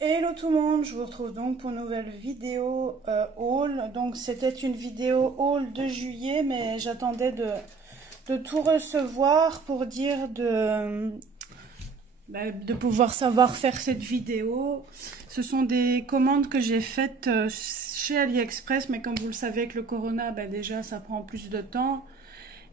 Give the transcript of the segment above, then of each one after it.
Hello tout le monde, je vous retrouve donc pour une nouvelle vidéo haul. Donc c'était une vidéo haul de juillet, mais j'attendais de tout recevoir pour dire de pouvoir savoir faire cette vidéo. Ce sont des commandes que j'ai faites chez AliExpress, mais comme vous le savez avec le corona, déjà ça prend plus de temps.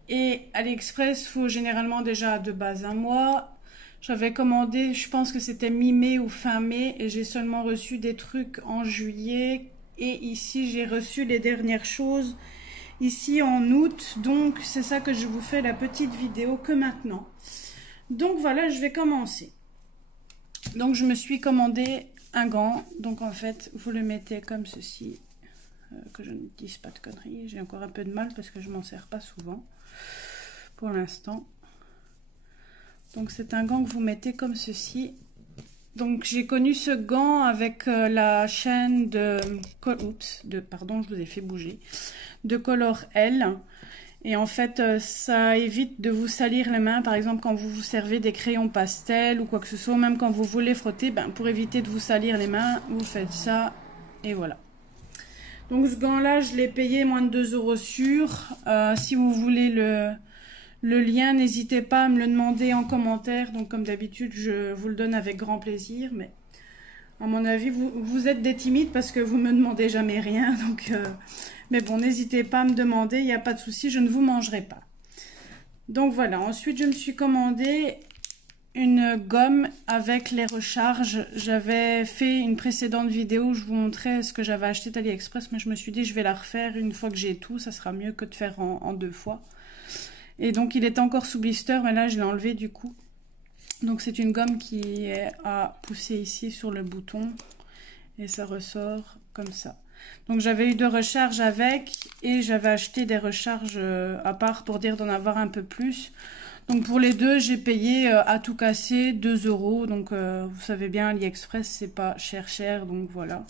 Et AliExpress, il faut généralement déjà de base un mois. J'avais commandé, je pense que c'était mi-mai ou fin mai, et j'ai seulement reçu des trucs en juillet. Et ici, j'ai reçu les dernières choses ici en août. Donc, c'est ça que je vous fais la petite vidéo que maintenant. Donc voilà, je vais commencer. Donc, je me suis commandé un gant. Donc, en fait, vous le mettez comme ceci. Que je ne dise pas de conneries. J'ai encore un peu de mal parce que je m'en sers pas souvent pour l'instant. Donc c'est un gant que vous mettez comme ceci. Donc j'ai connu ce gant avec la chaîne pardon, je vous ai fait bouger, de Color L. Et en fait, ça évite de vous salir les mains, par exemple quand vous vous servez des crayons pastel ou quoi que ce soit, même quand vous voulez frotter, pour éviter de vous salir les mains, vous faites ça et voilà. Donc ce gant-là, je l'ai payé moins de 2 € sur. Si vous voulez le lien, n'hésitez pas à me le demander en commentaire. Donc comme d'habitude, je vous le donne avec grand plaisir. Mais à mon avis, vous êtes des timides parce que vous me demandez jamais rien. Donc, mais bon, n'hésitez pas à me demander, il n'y a pas de souci, je ne vous mangerai pas. Donc voilà, ensuite je me suis commandé une gomme avec les recharges. J'avais fait une précédente vidéo où je vous montrais ce que j'avais acheté d'AliExpress, mais je me suis dit je vais la refaire une fois que j'ai tout, ça sera mieux que de faire en 2 fois. Et donc il est encore sous blister, mais là je l'ai enlevé du coup. Donc c'est une gomme qui est à pousser ici sur le bouton et ça ressort comme ça. Donc j'avais eu 2 recharges avec et j'avais acheté des recharges à part pour dire d'en avoir un peu plus. Donc pour les deux, j'ai payé à tout casser 2 €. Donc vous savez bien, AliExpress, c'est pas cher, donc voilà.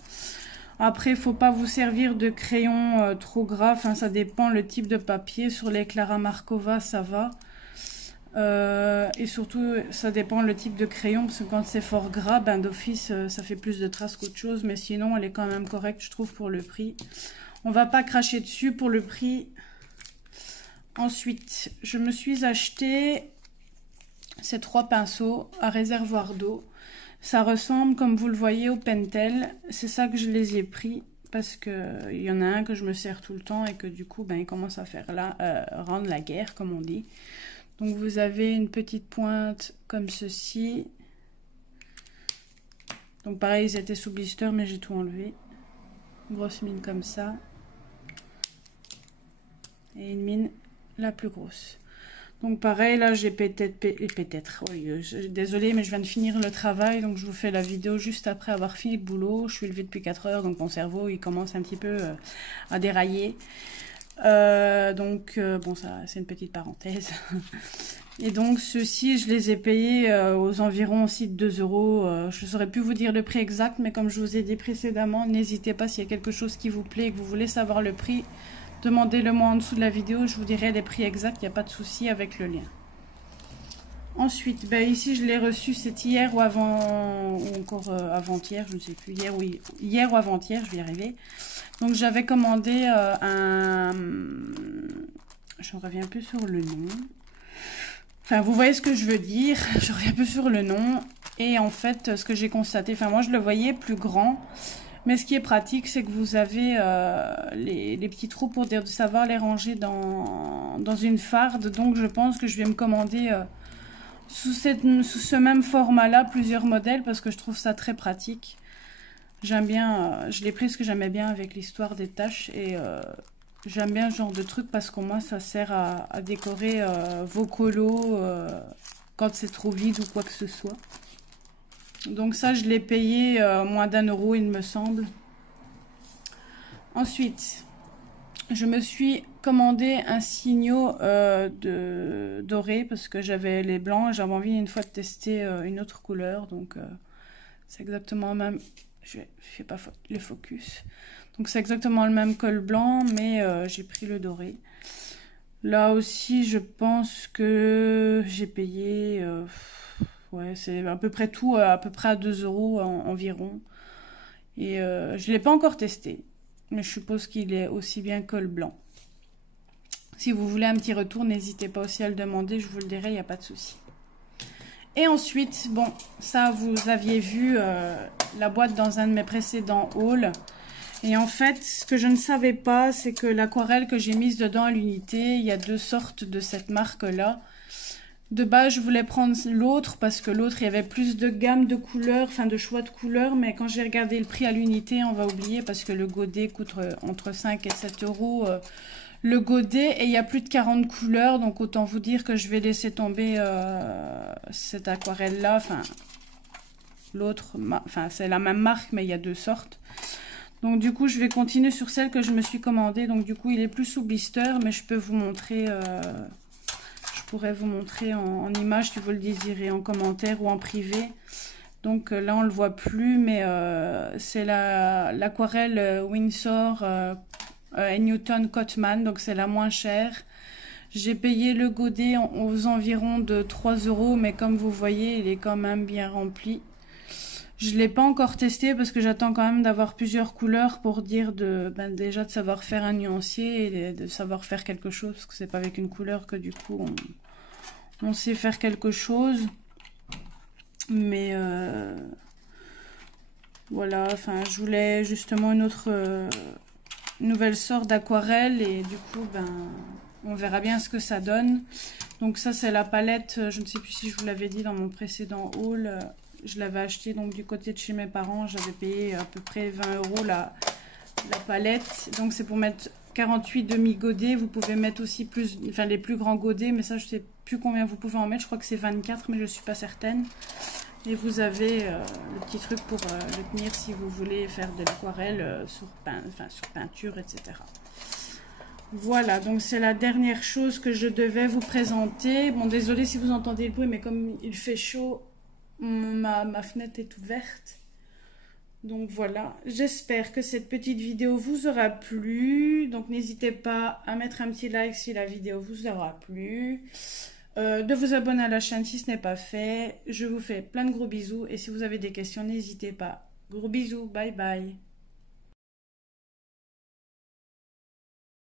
Après, il faut pas vous servir de crayon trop gras. Enfin, ça dépend le type de papier. Sur les Clara Markova, ça va. Et surtout, ça dépend le type de crayon. Parce que quand c'est fort gras, d'office, ça fait plus de traces qu'autre chose. Mais sinon, elle est quand même correcte, je trouve, pour le prix. On va pas cracher dessus pour le prix. Ensuite, je me suis acheté ces 3 pinceaux à réservoir d'eau. Ça ressemble, comme vous le voyez, au Pentel. C'est ça que je les ai pris parce que il y en a un que je me sers tout le temps et que du coup, il commence à faire rendre la guerre, comme on dit. Donc vous avez une petite pointe comme ceci. Donc pareil, ils étaient sous blister, mais j'ai tout enlevé. Grosse mine comme ça. Et une mine la plus grosse. Donc pareil, là j'ai désolée, mais je viens de finir le travail, donc je vous fais la vidéo juste après avoir fini le boulot. Je suis levée depuis 4 heures, donc mon cerveau il commence un petit peu à dérailler. Bon, ça c'est une petite parenthèse. Et donc ceux-ci, je les ai payés aux environs aussi de 2 €. Je ne saurais plus vous dire le prix exact, mais comme je vous ai dit précédemment, n'hésitez pas s'il y a quelque chose qui vous plaît et que vous voulez savoir le prix. Demandez-le moi en dessous de la vidéo, je vous dirai les prix exacts, il n'y a pas de souci avec le lien. Ensuite, ici je l'ai reçu, c'est hier ou avant, ou encore avant-hier, je ne sais plus, hier ou avant-hier, je vais y arriver. Donc j'avais commandé je ne reviens plus sur le nom. Enfin, vous voyez ce que je veux dire, je reviens plus sur le nom. Et en fait, ce que j'ai constaté, moi je le voyais plus grand. Mais ce qui est pratique, c'est que vous avez les petits trous pour de savoir les ranger dans une farde. Donc je pense que je vais me commander sous ce même format-là plusieurs modèles parce que je trouve ça très pratique. J'aime bien, je l'ai pris parce que j'aimais bien avec l'histoire des taches et j'aime bien ce genre de truc parce qu'au moins ça sert à décorer vos colos quand c'est trop vide ou quoi que ce soit. Donc ça, je l'ai payé moins d'1 €, il me semble. Ensuite, je me suis commandé un signaux doré parce que j'avais les blancs et j'avais envie une fois de tester une autre couleur. Donc c'est exactement le même. Je fais pas le focus. Donc c'est exactement le même que le blanc, mais j'ai pris le doré. Là aussi, je pense que j'ai payé ouais, c'est à peu près tout, à peu près à 2 euros environ. Et je ne l'ai pas encore testé, mais je suppose qu'il est aussi bien que le blanc. Si vous voulez un petit retour, n'hésitez pas aussi à le demander, je vous le dirai, il n'y a pas de souci. Et ensuite, bon, ça vous aviez vu la boîte dans un de mes précédents hauls. Et en fait, ce que je ne savais pas, c'est que l'aquarelle que j'ai mise dedans à l'unité, il y a 2 sortes de cette marque-là. De base, je voulais prendre l'autre parce que l'autre, il y avait plus de gamme de couleurs, enfin de choix de couleurs. Mais quand j'ai regardé le prix à l'unité, on va oublier parce que le godet coûte entre 5 et 7 euros le godet. Et il y a plus de 40 couleurs. Donc autant vous dire que je vais laisser tomber cette aquarelle-là. Enfin, l'autre, enfin c'est la même marque, mais il y a 2 sortes. Donc du coup, je vais continuer sur celle que je me suis commandée. Donc du coup, il est plus sous blister, mais je peux vous montrer... Je pourrais vous montrer en image si vous le désirez, en commentaire ou en privé. Donc là, on ne le voit plus, mais c'est l'aquarelle Winsor Newton Cotman, donc c'est la moins chère. J'ai payé le godet aux environs de 3 euros, mais comme vous voyez, il est quand même bien rempli. Je ne l'ai pas encore testé parce que j'attends quand même d'avoir plusieurs couleurs pour dire déjà de savoir faire un nuancier et de savoir faire quelque chose. Parce que c'est pas avec une couleur que du coup on sait faire quelque chose. Mais voilà, enfin je voulais justement une autre nouvelle sorte d'aquarelle et du coup on verra bien ce que ça donne. Donc ça c'est la palette, je ne sais plus si je vous l'avais dit dans mon précédent haul. Je l'avais acheté donc du côté de chez mes parents. J'avais payé à peu près 20 euros la palette. Donc c'est pour mettre 48 demi-godets. Vous pouvez mettre aussi les plus grands godets. Mais ça, je ne sais plus combien vous pouvez en mettre. Je crois que c'est 24, mais je ne suis pas certaine. Et vous avez le petit truc pour le tenir si vous voulez faire de l'aquarelle sur peinture, etc. Voilà, donc c'est la dernière chose que je devais vous présenter. Bon, désolé si vous entendez le bruit, mais comme il fait chaud... Ma fenêtre est ouverte. Donc voilà, j'espère que cette petite vidéo vous aura plu. Donc n'hésitez pas à mettre un petit like si la vidéo vous aura plu. De vous abonner à la chaîne si ce n'est pas fait. Je vous fais plein de gros bisous. Et si vous avez des questions, n'hésitez pas. Gros bisous, bye bye.